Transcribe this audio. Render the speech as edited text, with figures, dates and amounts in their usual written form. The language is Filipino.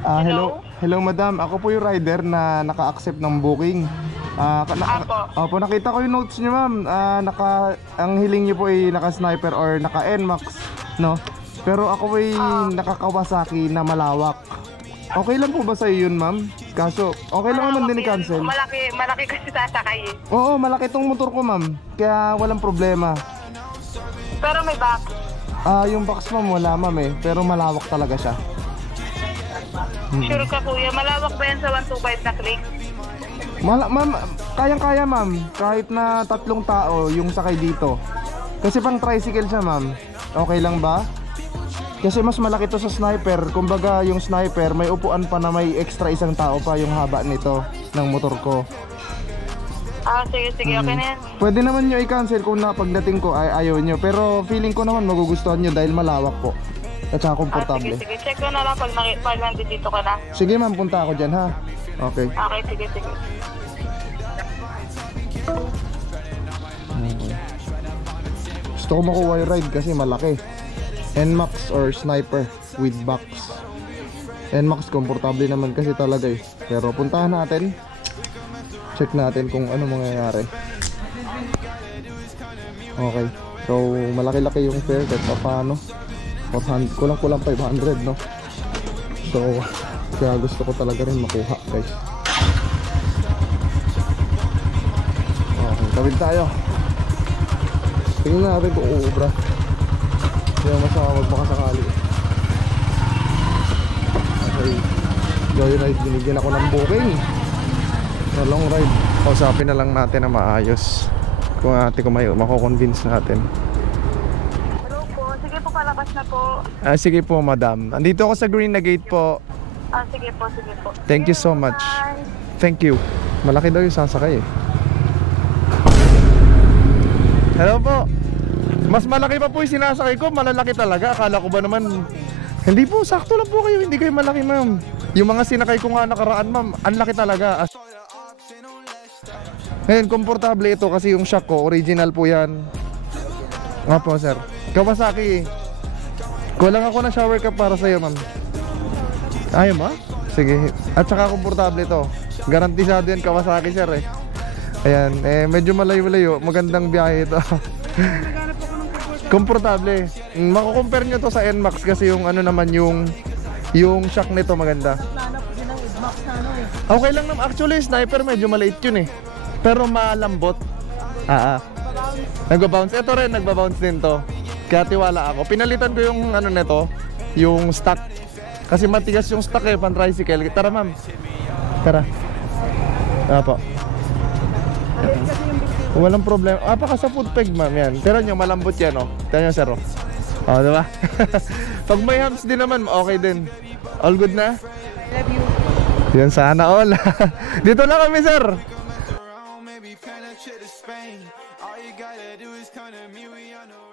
Hello? Hello madam, ako po yung rider na naka-accept ng booking. Opo, nakita ko yung notes niyo ma'am. Ang hiling niyo po ay naka-sniper or naka-NMAX, no? Pero ako ay naka-Kawasaki na malawak. Okay lang po ba sa yun ma'am? Kaso, okay lang naman din i-cancel. Malaki kasi sasakay eh. Oo, malaki tong motor ko ma'am. Kaya walang problema. Pero may box. Yung box ma'am wala ma'am eh. Pero malawak talaga siya. Sure ka kuya, malawak ba yan sa 125 na click? Ma'am, kayang-kaya ma'am. Kahit na 3 tao yung sakay dito. Kasi pang tricycle siya ma'am. Okay lang ba? Kasi mas malaki to sa sniper. Kumbaga yung sniper may upuan pa na may extra 1 tao pa yung haba nito ng motor ko. Sige, okay na yan. Pwede naman nyo i-cancel kung pagdating ko ay ayaw nyo. Pero feeling ko naman magugustuhan nyo dahil malawak po. At saka komportable. Sige, check ko na lang pag nandito ka na. Sige ma'am, punta ako dyan ha. Okay. Okay, sige. Gusto ko makuha yung ride kasi malaki. NMAX or sniper with box. NMAX komportable naman kasi talaga eh. Pero puntahan natin. Check natin kung ano mangyayari. Okay. So malaki-laki yung fare kahit pa paano. Kulang-kulang 500 no. So kaya gusto ko talaga rin makuha guys. Okay, tawid tayo. Tingnan natin kung uubra. Hindi naman sa magbakasakali. Okay, joyride, binigyan ako ng booking na long ride. Kausapin na lang natin na maayos kung ate ko mako-convince natin. Palabas na po. Sige po madam. Andito ako sa green na gate po. Sige po. Thank you so much. Bye. Thank you. Malaki daw yung sasakay eh. Hello po. Mas malaki pa po yung sinasakay ko. Malalaki talaga. Akala ko ba naman hindi po, sakto lang po kayo. Hindi kayo malaki ma'am. Yung mga sinakay ko nga nakaraan ma'am, ang laki talaga. Ngayon, komportable ito kasi yung shock ko, original po yan. Nga po sir, Kawasaki. Kulang ako na shower cap para sa'yo ma'am. Ayaw ba? Sige. At saka komportable ito. Garantisado yan Kawasaki sir eh. Ayan, medyo malayo-layo. Magandang biyahe ito. Komportable. Mako-compare nyo to sa NMAX kasi yung ano naman yung shock nito maganda. Okay lang naman. Actually sniper medyo maliit yun eh. Pero malambot. Nagbabounce. Ito rin nagbabounce din to. Kaya tiwala ako. Pinalitan ko yung ano nito, yung stock. Kasi matigas yung stock eh, pan tricycle. Tara ma'am. Tara. Apo. Walang problema. Paka sa food peg ma'am yan. Tira nyo, malambot yan oh. Tira nyo sir oh. Diba? Pag may hams din naman, okay din. All good na? I love you. Yan sana all. Dito lang kami sir. All you gotta do is come to me, we on the